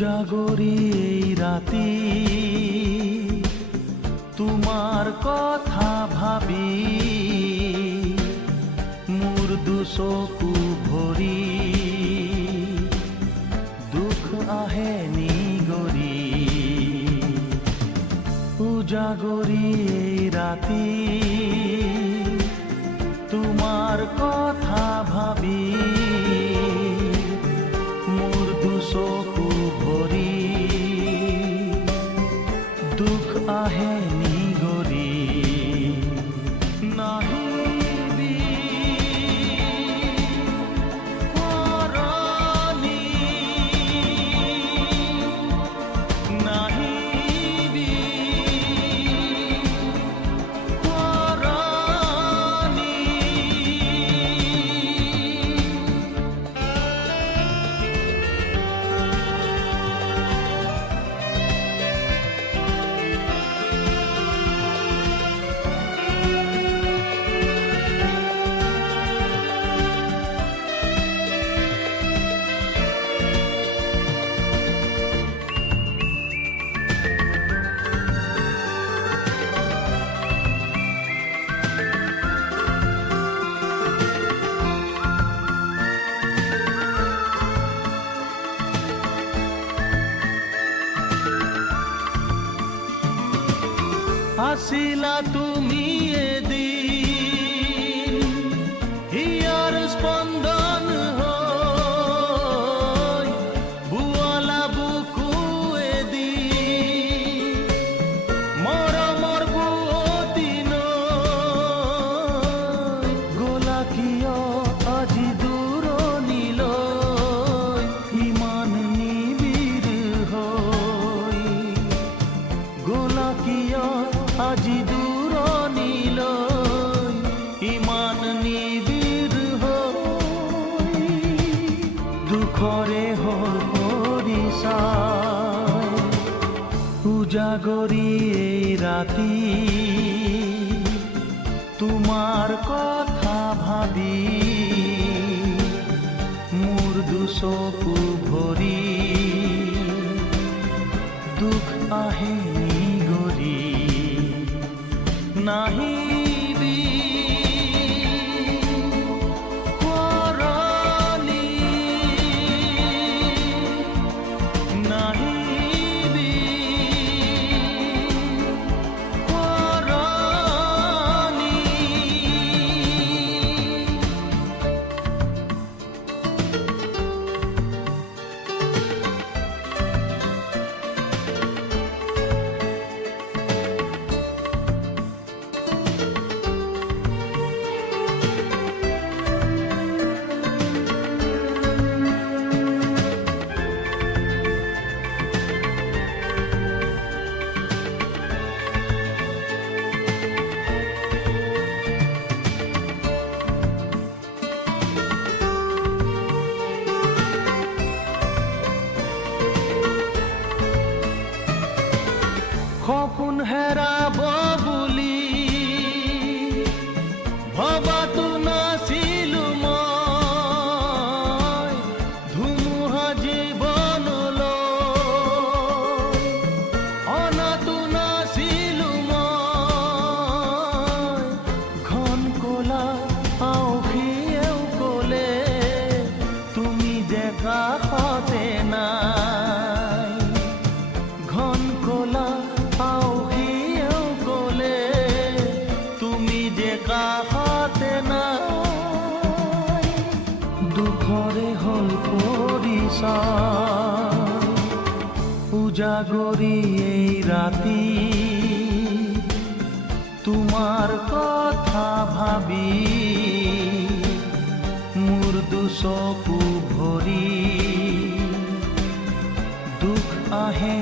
উজাগৰি এই ৰাতি তোমাৰ কথা ভাবি মোৰ দুচকু ভৰি দুখ আহে নিগৰি উজাগৰি এই ৰাতি তোমাৰ কথা ভাবি মোৰ দুচকু ভৰি দুখ আহে নিগৰি নাহিবি শৰণি নাহিবি শৰণি আছিলা তুমি এদিন হিয়াৰ স্পন্দন হৈ বুৱালা বুকু এদিন মৰমৰ বুৱতী নৈ গলা কিয় আজি দূৰণিলৈ ইমান নিবিড় হৈ গলা কিয় আজি দূৰণিলৈ ইমান নিবিড় হৈ দুখৰে হ'ল পৰিচয় উজাগৰি এই ৰাতি তোমাৰ কথা ভাবি মোৰ দুচকু ভৰি দুখ আহে নিগৰি নাহিবি শৰণি নাহিবি শৰণি সপোন হেৰাব বুলি ভবাতো নাছিলো মই ধুমুহা জীৱনলৈ অনাতো নাছিলো মই ঘন ক'লা আউসীয়েও ক'লে তুমি যে কাষতে নাই ঘন ক'লা আউসীয়েও ক'লে তুমি যে কাষতে নাই দুখৰে হ'ল পৰিচয় উজাগৰি এই ৰাতি তোমাৰ কথা ভাবি মোৰ দুচকু ভৰি দুখ আহে